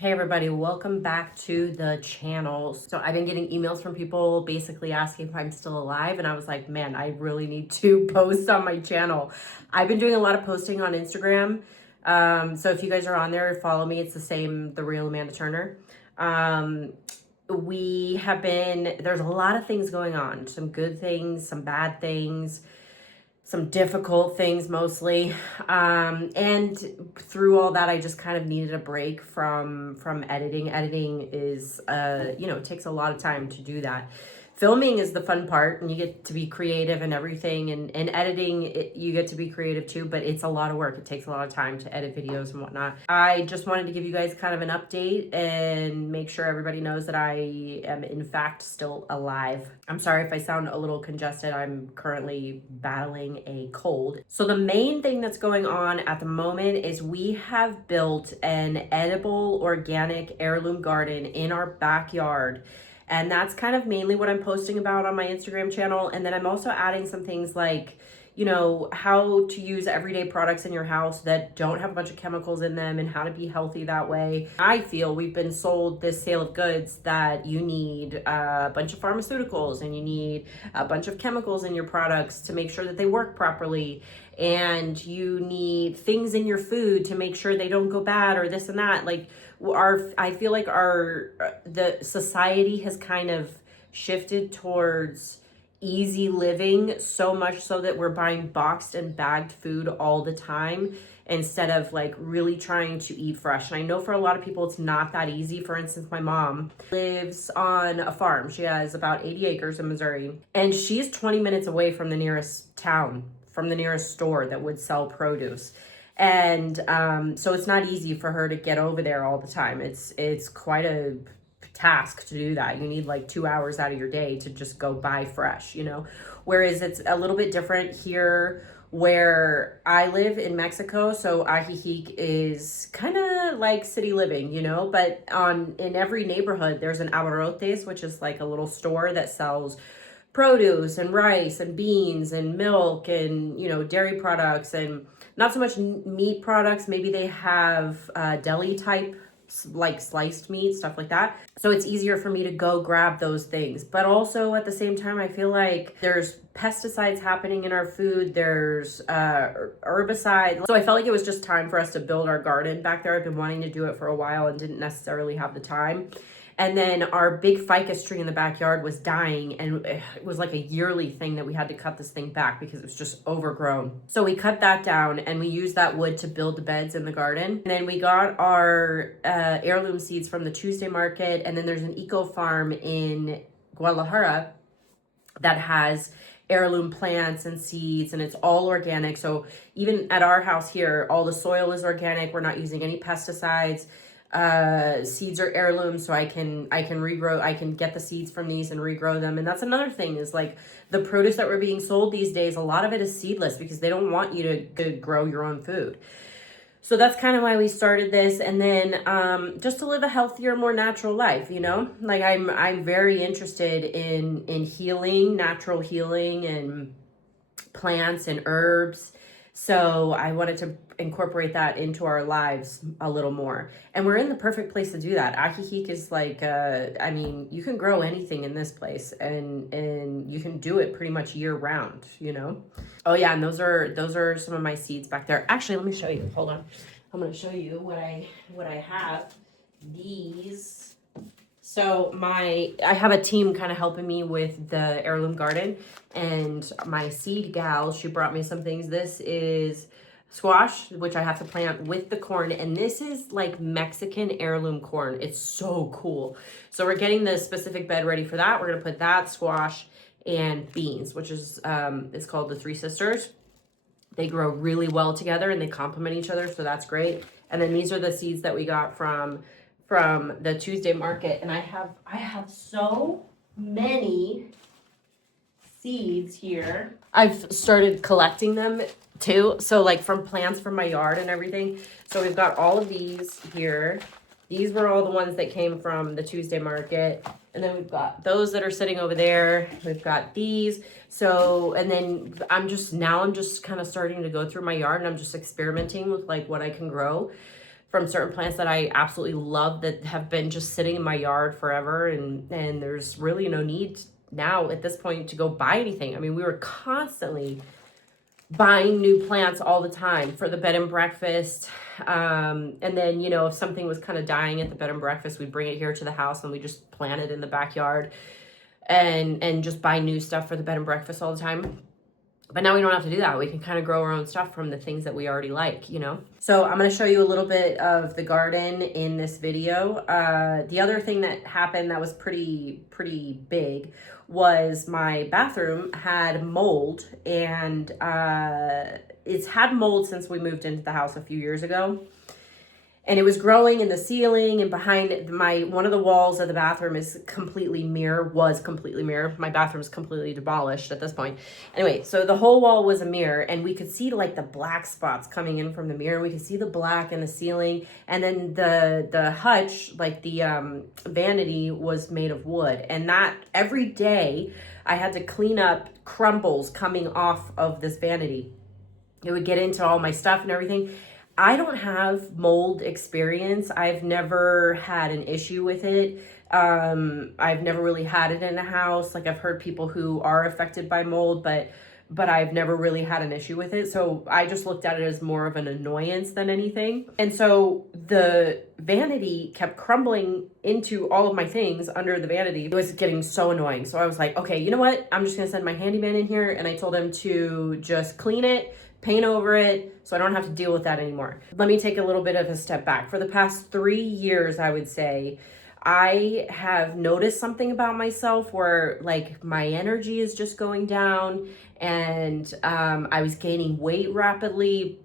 Hey everybody, welcome back to the channel. So I've been getting emails from people basically asking if I'm still alive, and I was like, man, I really need to post on my channel. I've been doing a lot of posting on Instagram. So if you guys are on there, follow me. It's the same, The Real Amanda Turner. There's a lot of things going on, some good things, some bad things, some difficult things mostly, and through all that I just kind of needed a break from editing is it takes a lot of time to do that. Filming is the fun part and you get to be creative and everything, and editing you get to be creative too, but it's a lot of work. It takes a lot of time to edit videos and whatnot. I just wanted to give you guys kind of an update and make sure everybody knows that I am in fact still alive. I'm sorry if I sound a little congested. I'm currently battling a cold. So the main thing that's going on at the moment is we have built an edible organic heirloom garden in our backyard. And that's kind of mainly what I'm posting about on my Instagram channel. And then I'm also adding some things like, how to use everyday products in your house that don't have a bunch of chemicals in them and how to be healthy that way. I feel we've been sold this sale of goods that you need a bunch of pharmaceuticals and you need a bunch of chemicals in your products to make sure that they work properly. And you need things in your food to make sure they don't go bad or this and that. I feel like the society has kind of shifted towards easy living so much so that we're buying boxed and bagged food all the time instead of like really trying to eat fresh. And I know for a lot of people it's not that easy. For instance, my mom lives on a farm. She has about 80 acres in Missouri, and she's 20 minutes away from the nearest town, from the nearest store that would sell produce. And so it's not easy for her to get over there all the time. It's quite a task to do that. You need like 2 hours out of your day to just go buy fresh, Whereas it's a little bit different here where I live in Mexico. So Ajijic is kind of like city living, but in every neighborhood, there's an abarrotes, which is like a little store that sells produce and rice and beans and milk and, dairy products and not so much meat products. Maybe they have deli type, like sliced meat, stuff like that. So it's easier for me to go grab those things. But also at the same time, I feel like there's pesticides happening in our food. There's herbicides. So I felt like it was just time for us to build our garden back there. I've been wanting to do it for a while and didn't necessarily have the time. And then our big ficus tree in the backyard was dying, and it was like a yearly thing that we had to cut this thing back because it was just overgrown. So we cut that down and we used that wood to build the beds in the garden. And then we got our heirloom seeds from the Tuesday market. And then there's an eco farm in Guadalajara that has heirloom plants and seeds, and it's all organic. So even at our house here, all the soil is organic. We're not using any pesticides. Seeds are heirlooms, so I can regrow. I can get the seeds from these and regrow them. And that's another thing, is like the produce that we're being sold these days, a lot of it is seedless because they don't want you to grow your own food. So that's kind of why we started this. And then just to live a healthier, more natural life, like I'm very interested in healing, natural healing, and plants and herbs. So I wanted to incorporate that into our lives a little more. And we're in the perfect place to do that. Ajijic is like, you can grow anything in this place, and you can do it pretty much year round, Oh yeah, and those are some of my seeds back there. Actually, let me show you. Hold on. I'm going to show you what I have. These. So I have a team kind of helping me with the heirloom garden, and my seed gal, she brought me some things. This is squash, which I have to plant with the corn, and this is like Mexican heirloom corn. It's so cool. So we're getting the specific bed ready for that. We're going to put that, squash, and beans, which is it's called the Three Sisters. They grow really well together and they complement each other, so that's great. And then these are the seeds that we got from the Tuesday market, and I have so many seeds here. I've started collecting them too, so like from plants from my yard and everything. So we've got all of these here. These were all the ones that came from the Tuesday market, and then we've got those that are sitting over there. We've got these. So, and then I'm just kind of starting to go through my yard, and I'm just experimenting with like what I can grow. from certain plants that I absolutely love that have been just sitting in my yard forever. And there's really no need now at this point to go buy anything. I mean, we were constantly buying new plants all the time for the bed and breakfast. And then, you know, if something was kind of dying at the bed and breakfast, we'd bring it here to the house and we just plant it in the backyard and just buy new stuff for the bed and breakfast all the time. But now we don't have to do that. We can kind of grow our own stuff from the things that we already like, you know? So I'm going to show you a little bit of the garden in this video. The other thing that happened that was pretty big was my bathroom had mold, and it's had mold since we moved into the house a few years ago. And it was growing in the ceiling, and behind one of the walls of the bathroom was completely mirror. My bathroom's completely demolished at this point. Anyway, so the whole wall was a mirror, and we could see like the black spots coming in from the mirror. We could see the black in the ceiling, and then the hutch, like the vanity, was made of wood. And that every day I had to clean up crumbles coming off of this vanity. It would get into all my stuff and everything. I don't have mold experience. I've never had an issue with it. I've never really had it in a house. Like, I've heard people who are affected by mold, but I've never really had an issue with it. So I just looked at it as more of an annoyance than anything. And so the vanity kept crumbling into all of my things under the vanity. It was getting so annoying. So I was like, okay, you know what? I'm just gonna send my handyman in here, and I told him to just clean it, paint over it, so I don't have to deal with that anymore. Let me take a little bit of a step back. For the past 3 years, I would say, I have noticed something about myself where, like, my energy is just going down, and I was gaining weight rapidly.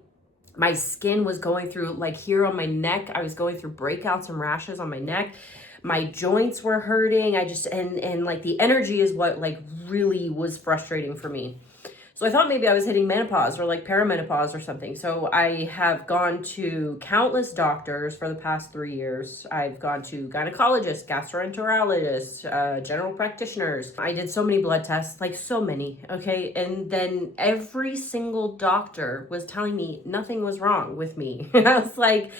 My skin was going through, like, here on my neck, I was going through breakouts and rashes on my neck. My joints were hurting. And like, the energy is what, like, really was frustrating for me. So I thought maybe I was hitting menopause or like perimenopause or something. So I have gone to countless doctors for the past 3 years. I've gone to gynecologists, gastroenterologists, general practitioners. I did so many blood tests, like so many, okay? And then every single doctor was telling me nothing was wrong with me. And I was like,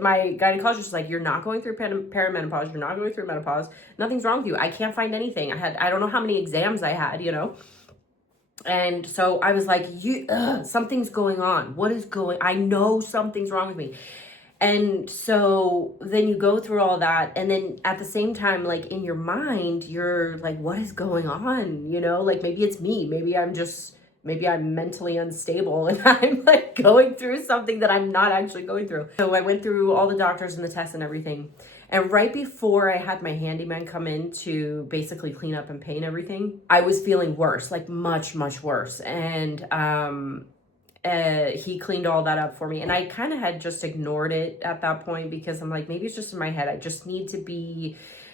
my gynecologist was like, you're not going through perimenopause, you're not going through menopause, nothing's wrong with you. I can't find anything. I don't know how many exams I had, you know? And so I was like, something's going on. I know something's wrong with me. And so then you go through all that. And then at the same time, like, in your mind, you're like, what is going on? You know, like, maybe it's me. Maybe I'm mentally unstable and I'm like going through something that I'm not actually going through. So I went through all the doctors and the tests and everything. And right before I had my handyman come in to basically clean up and paint everything, I was feeling worse, like much, much worse. And he cleaned all that up for me. And I kind of had just ignored it at that point because I'm like, maybe it's just in my head.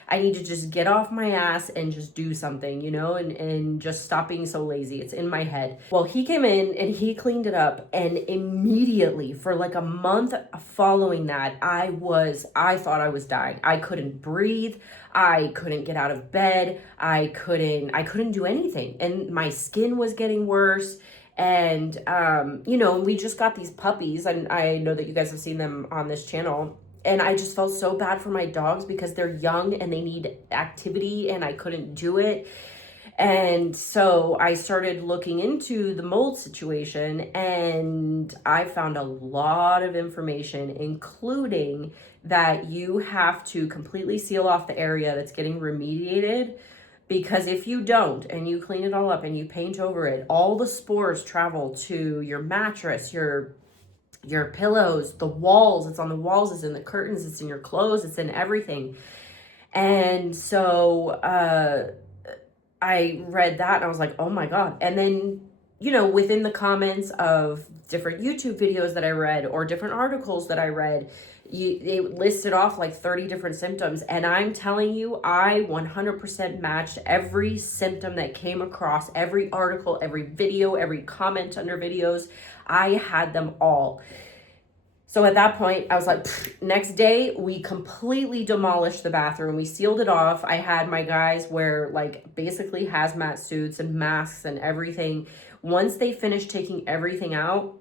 I need to just get off my ass and just do something, you know, and just stop being so lazy. It's in my head. Well, he came in and he cleaned it up, and immediately for like a month following that, I thought I was dying. I couldn't breathe. I couldn't get out of bed. I couldn't do anything. And my skin was getting worse. And, you know, we just got these puppies, and I know that you guys have seen them on this channel. And I just felt so bad for my dogs because they're young and they need activity, and I couldn't do it. And so I started looking into the mold situation, and I found a lot of information, including that you have to completely seal off the area that's getting remediated, because if you don't and you clean it all up and you paint over it, all the spores travel to your mattress, your pillows, the walls. It's on the walls, it's in the curtains, it's in your clothes, it's in everything. And so I read that and I was like, oh my God. And then, you know, within the comments of different YouTube videos that I read or different articles that I read, they listed off like 30 different symptoms. And I'm telling you, I 100% matched every symptom that came across, every article, every video, every comment under videos. I had them all. So at that point, I was like, next day, we completely demolished the bathroom. We sealed it off. I had my guys wear like basically hazmat suits and masks and everything. Once they finished taking everything out,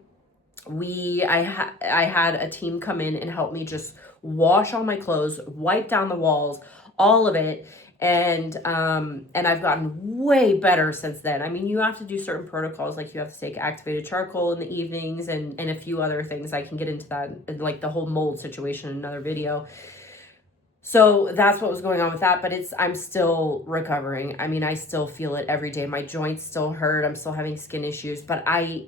I had a team come in and help me just wash all my clothes, wipe down the walls, all of it. And I've gotten way better since then. I mean, you have to do certain protocols, like you have to take activated charcoal in the evenings and a few other things. I can get into that, like the whole mold situation in another video. So that's what was going on with that, but I'm still recovering. I mean, I still feel it every day. My joints still hurt. I'm still having skin issues, but I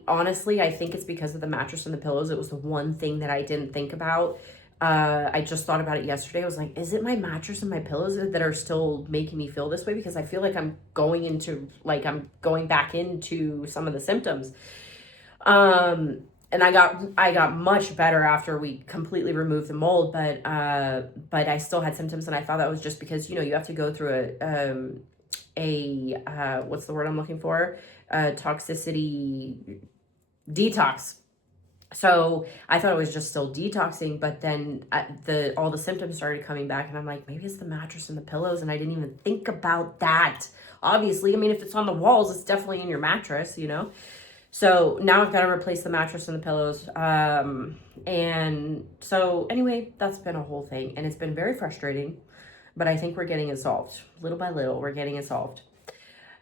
think it's because of the mattress and the pillows. It was the one thing that I didn't think about. I just thought about it yesterday. I was like, is it my mattress and my pillows that are still making me feel this way? Because I feel like I'm going back into some of the symptoms. And I got much better after we completely removed the mold, but I still had symptoms, and I thought that was just because, you know, you have to go through a what's the word I'm looking for? Toxicity detox. So I thought it was just still detoxing, but then all the symptoms started coming back, and I'm like, maybe it's the mattress and the pillows, and I didn't even think about that. Obviously, I mean, if it's on the walls, it's definitely in your mattress, you know? So now I've got to replace the mattress and the pillows. And so anyway, that's been a whole thing, and it's been very frustrating, but I think we're getting it solved. Little by little, we're getting it solved.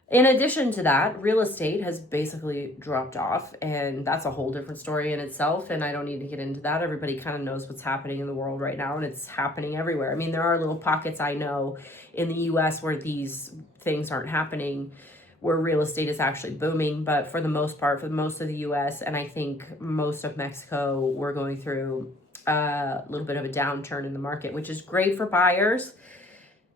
In addition to that, real estate has basically dropped off, and that's a whole different story in itself, and I don't need to get into that. Everybody kind of knows what's happening in the world right now, and it's happening everywhere. I mean, there are little pockets I know in the US where these things aren't happening, where real estate is actually booming, but for the most part, for most of the US, and I think most of Mexico, we're going through a little bit of a downturn in the market, which is great for buyers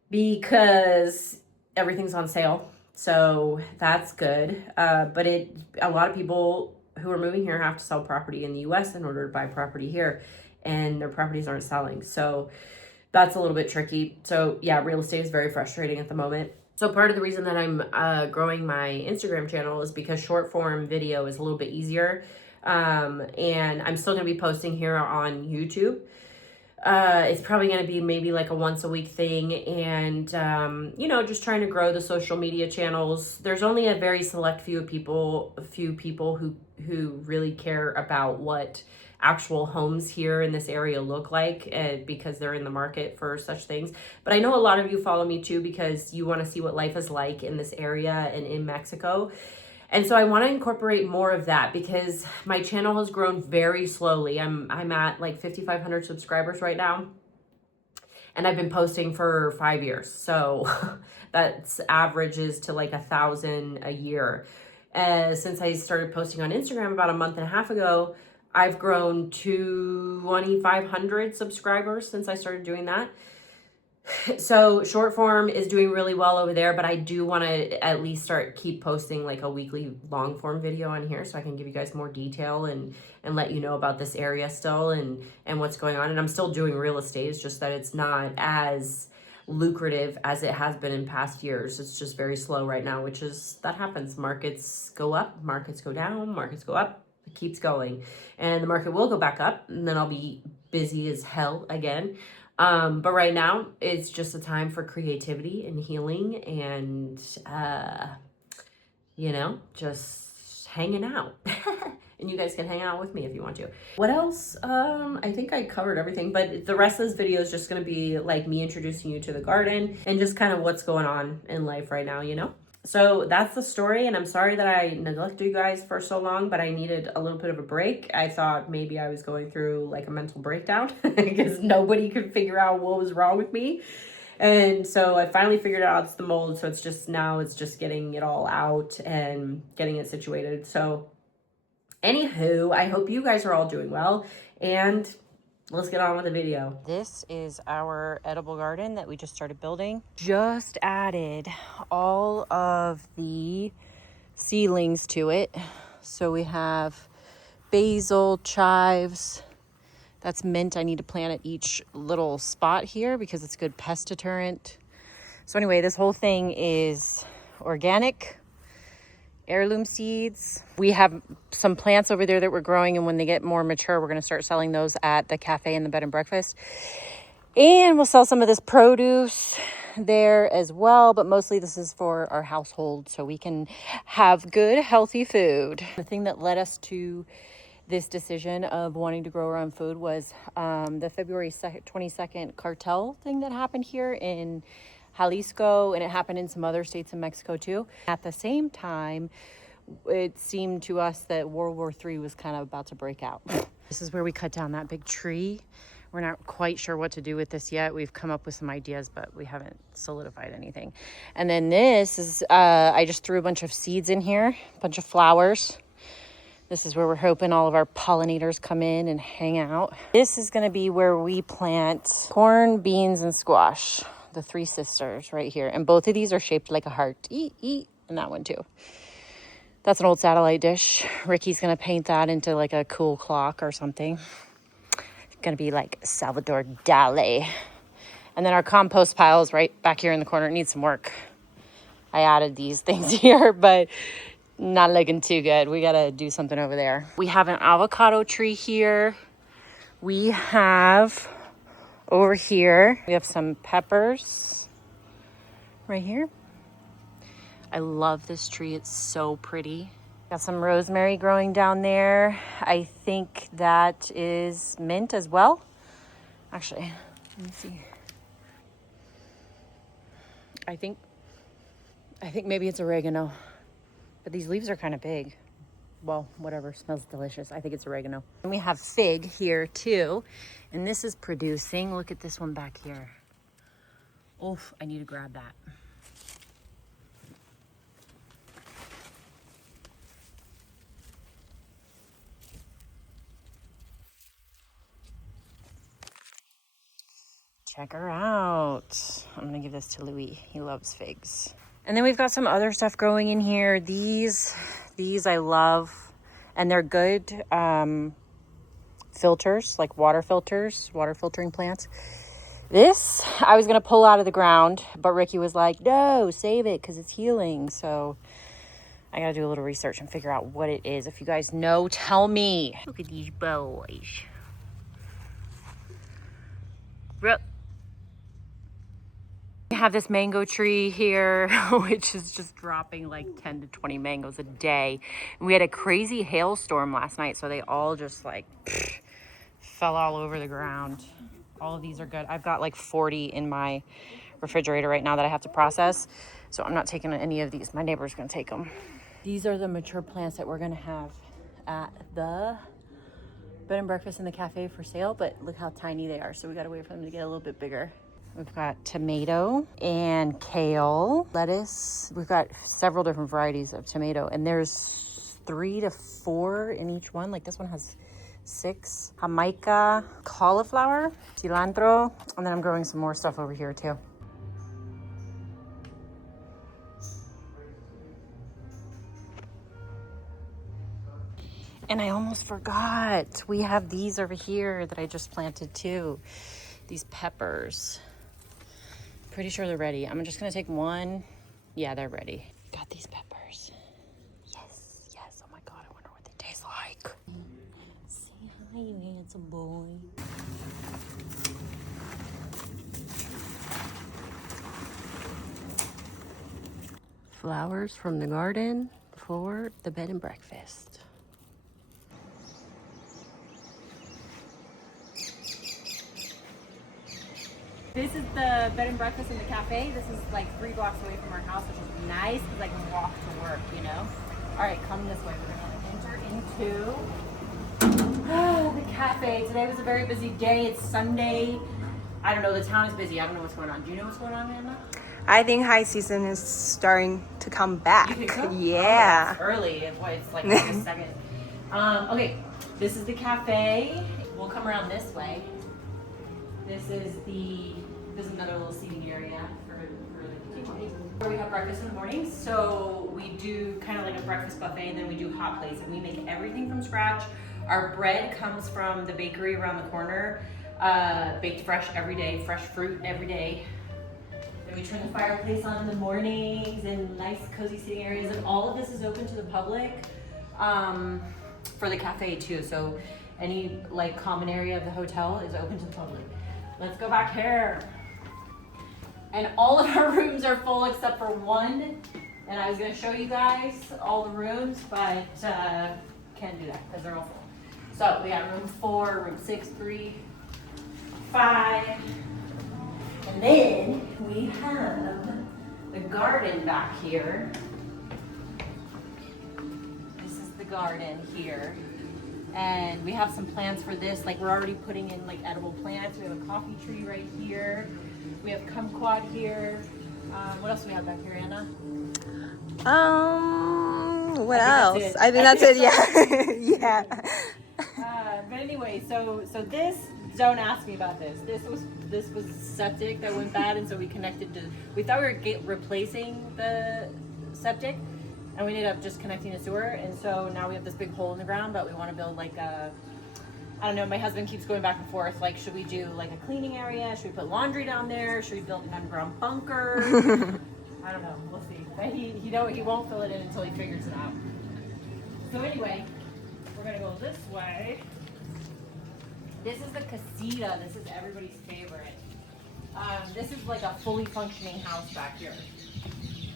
because everything's on sale. So that's good. But a lot of people who are moving here have to sell property in the US in order to buy property here, and their properties aren't selling. So that's a little bit tricky. So yeah, real estate is very frustrating at the moment. So part of the reason that I'm growing my Instagram channel is because short form video is a little bit easier. And I'm still going to be posting here on YouTube. It's probably going to be maybe like a once a week thing, and you know, just trying to grow the social media channels. There's only a very select few people who really care about what actual homes here in this area look like, because they're in the market for such things. But I know a lot of you follow me too because you want to see what life is like in this area and in Mexico. And so I want to incorporate more of that because my channel has grown very slowly. I'm at like 5,500 subscribers right now, and I've been posting for 5 years. So that's averages to like 1,000 a year. Since I started posting on Instagram about a month and a half ago, I've grown to 2,500 subscribers since I started doing that. So short form is doing really well over there, but I do want to at least keep posting like a weekly long form video on here so I can give you guys more detail and let you know about this area still and what's going on. And I'm still doing real estate. It's just that it's not as lucrative as it has been in past years. It's just very slow right now, that happens. Markets go up, markets go down, markets go up. It keeps going, and the market will go back up, and then I'll be busy as hell again. But right now it's just a time for creativity and healing and, you know, just hanging out. And you guys can hang out with me if you want to. What else? I think I covered everything, but the rest of this video is just going to be like me introducing you to the garden and just kind of what's going on in life right now, you know? So that's the story, and I'm sorry that I neglected you guys for so long, but I needed a little bit of a break. I thought maybe I was going through like a mental breakdown because nobody could figure out what was wrong with me. And so I finally figured out it's the mold, so it's just getting it all out and getting it situated. So anywho, I hope you guys are all doing well, and let's get on with the video. This is our edible garden that we just started building. Just added all of the seedlings to it. So we have basil, chives. That's mint. I need to plant at each little spot here because it's good pest deterrent. So anyway, this whole thing is organic. Heirloom seeds. We have some plants over there that we're growing, and when they get more mature, we're going to start selling those at the cafe and the bed and breakfast. And we'll sell some of this produce there as well, but mostly this is for our household so we can have good, healthy food. The thing that led us to this decision of wanting to grow our own food was the February 22nd cartel thing that happened here in Jalisco, and it happened in some other states in Mexico too. At the same time, it seemed to us that World War III was kind of about to break out. This is where we cut down that big tree. We're not quite sure what to do with this yet. We've come up with some ideas, but we haven't solidified anything. And then this is, I just threw a bunch of seeds in here, a bunch of flowers. This is where we're hoping all of our pollinators come in and hang out. This is gonna be where we plant corn, beans, and squash. The three sisters right here. And both of these are shaped like a heart. Eat, and that one too. That's an old satellite dish. Ricky's gonna paint that into like a cool clock or something. It's gonna be like Salvador Dali. And then our compost pile is right back here in the corner. It needs some work. I added these things here, but not looking too good. We gotta do something over there. We have an avocado tree here. We have over here, we have some peppers right here. I love this tree. It's so pretty. Got some rosemary growing down there. I think that is mint as well. Actually, let me see. I think maybe it's oregano. But these leaves are kind of big. Well, whatever, smells delicious. I think it's oregano. And we have fig here too. And this is producing. Look at this one back here. Oof, I need to grab that. Check her out. I'm gonna give this to Louis. He loves figs. And then we've got some other stuff growing in here. These I love, and they're good filters, like water filters, water filtering plants. This I was gonna pull out of the ground, but Ricky was like, no, save it because it's healing. So I gotta do a little research and figure out what it is. If you guys know, tell me. Look at these boys. We have this mango tree here, which is just dropping like 10 to 20 mangoes a day. And we had a crazy hailstorm last night, so they all just like fell all over the ground. All of these are good. I've got like 40 in my refrigerator right now that I have to process, so I'm not taking any of these. My neighbor's gonna take them. These are the mature plants that we're gonna have at the bed and breakfast in the cafe for sale, but look how tiny they are, so we gotta wait for them to get a little bit bigger. We've got tomato and kale, lettuce. We've got several different varieties of tomato, and there's 3 to 4 in each one. Like this one has 6. Jamaica, cauliflower, cilantro, and then I'm growing some more stuff over here too. And I almost forgot, we have these over here that I just planted too. These peppers. Pretty sure they're ready. I'm just gonna take one. Yeah, they're ready. Got these peppers. Yes, yes. Oh my God, I wonder what they taste like. Say hi, you handsome boy. Flowers from the garden for the bed and breakfast. This is the bed and breakfast in the cafe. This is like 3 blocks away from our house, which is nice because I can walk to work, you know? All right, come this way. We're gonna enter into the cafe. Today was a very busy day. It's Sunday. I don't know, the town is busy. I don't know what's going on. Do you know what's going on, Anna? I think high season is starting to come back. You think so? Yeah. Oh, it's early. It's like August 2nd. Okay, this is the cafe. We'll come around this way. There's another little seating area for the kitchen. Where we have breakfast in the morning. So we do kind of like a breakfast buffet, and then we do hot plates, and we make everything from scratch. Our bread comes from the bakery around the corner, baked fresh every day, fresh fruit every day. And we turn the fireplace on in the mornings and nice cozy sitting areas, and all of this is open to the public for the cafe too. So any like common area of the hotel is open to the public. Let's go back here. And all of our rooms are full except for one. And I was gonna show you guys all the rooms, but can't do that because they're all full. So we got room 4, room 6, 3, 5. And then we have the garden back here. This is the garden here. And we have some plants for this. Like we're already putting in like edible plants. We have a coffee tree right here. We have kumquat here. What else do we have back here, Anna? What else? I think that's it. Yeah. Yeah. But anyway, so this, don't ask me about this. This was septic that went bad, and so we connected to. We thought we were replacing the septic, and we ended up just connecting to sewer. And so now we have this big hole in the ground, but we want to build like a. I don't know. My husband keeps going back and forth. Like, should we do like a cleaning area? Should we put laundry down there? Should we build an underground bunker? I don't know. We'll see. But he won't fill it in until he figures it out. So anyway, we're gonna go this way. This is the casita. This is everybody's favorite. This is like a fully functioning house back here.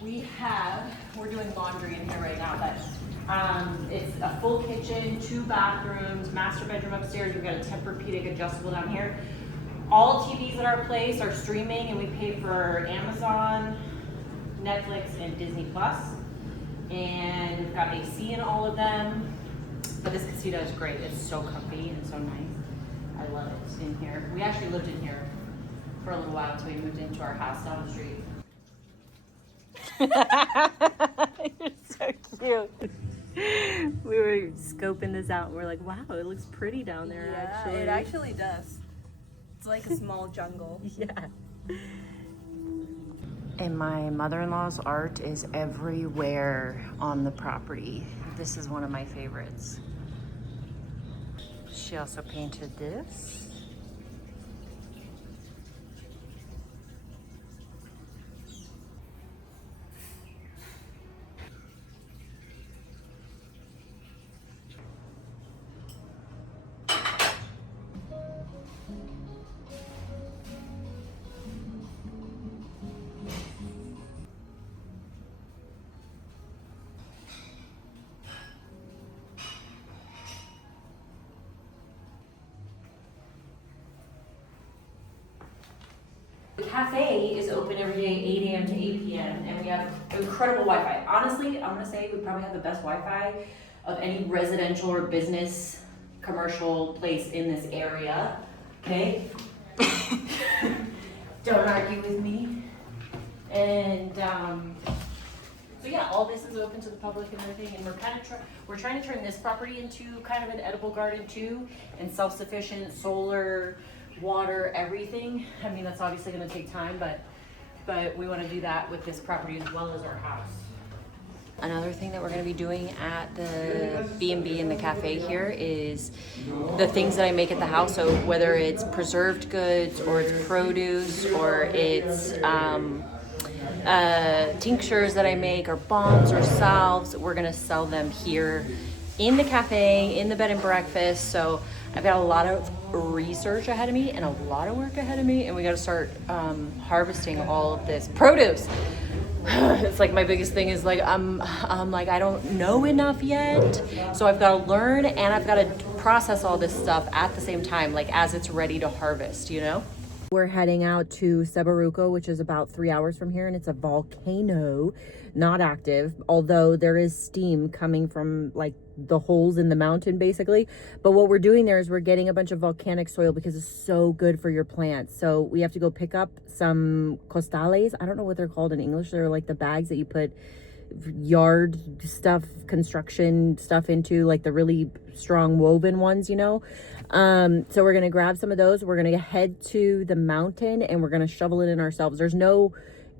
We're doing laundry in here right now, but it's a full kitchen, 2 bathrooms, master bedroom upstairs. We've got a Tempur-Pedic adjustable down here. All TVs at our place are streaming, and we pay for Amazon, Netflix, and Disney Plus. And we've got AC in all of them. But this casita is great. It's so comfy and so nice. I love it in here. We actually lived in here for a little while until we moved into our house down the street. You're so cute. We were scoping this out and we're like, wow, it looks pretty down there. Yeah, it actually does. It's like a small jungle. Yeah. And my mother-in-law's art is everywhere on the property. This is one of my favorites. She also painted this. The cafe is open every day, 8 a.m. to 8 p.m. and we have incredible Wi-Fi. Honestly, I'm gonna say we probably have the best Wi-Fi of any residential or business commercial place in this area. Okay? Don't argue with me. And so yeah, all this is open to the public and everything, and we're trying to turn this property into kind of an edible garden too, and self-sufficient, solar, water, everything. I mean, that's obviously going to take time, but we want to do that with this property as well as our house. Another thing that we're going to be doing at the B&B and the cafe here is the things that I make at the house. So whether it's preserved goods or it's produce or it's tinctures that I make or bombs or salves, we're going to sell them here in the cafe, in the bed and breakfast. So I've got a lot of research ahead of me and a lot of work ahead of me, and we got to start harvesting all of this produce. It's like my biggest thing is like I'm like I don't know enough yet, so I've got to learn and I've got to process all this stuff at the same time, like as it's ready to harvest, you know. We're heading out to Cebaruco, which is about 3 hours from here, and it's a volcano, not active, although there is steam coming from like the holes in the mountain basically. But what we're doing there is we're getting a bunch of volcanic soil because it's so good for your plants. So we have to go pick up some costales. I don't know what they're called in English. They're like the bags that you put yard stuff, construction stuff into, like the really strong woven ones, you know. So we're gonna grab some of those. We're gonna head to the mountain and we're gonna shovel it in ourselves. There's no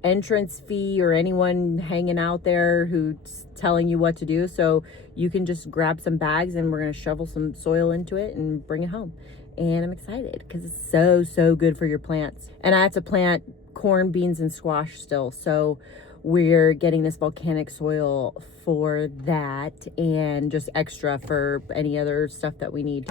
entrance fee or anyone hanging out there who's telling you what to do, so you can just grab some bags and we're gonna shovel some soil into it and bring it home. And I'm excited because it's so good for your plants. And I have to plant corn, beans, and squash still, so we're getting this volcanic soil for that and just extra for any other stuff that we need.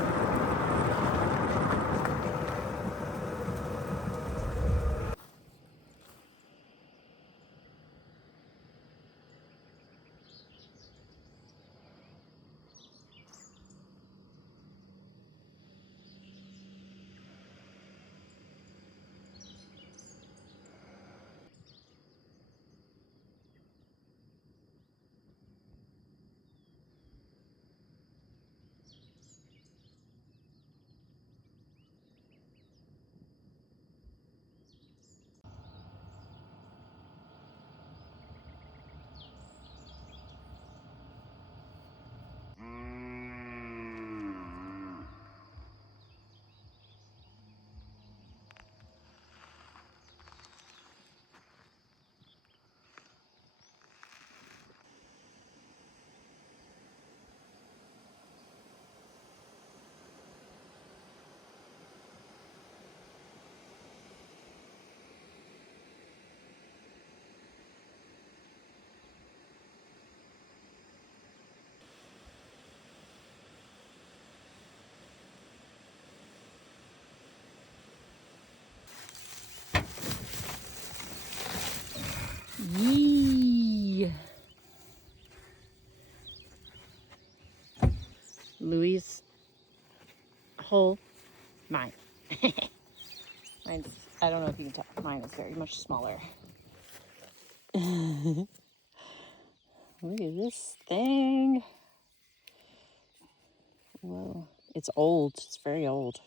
Louis' hole. Mine. Mine's, I don't know if you can tell, mine is very much smaller. Look at this thing. Whoa, it's old. It's very old.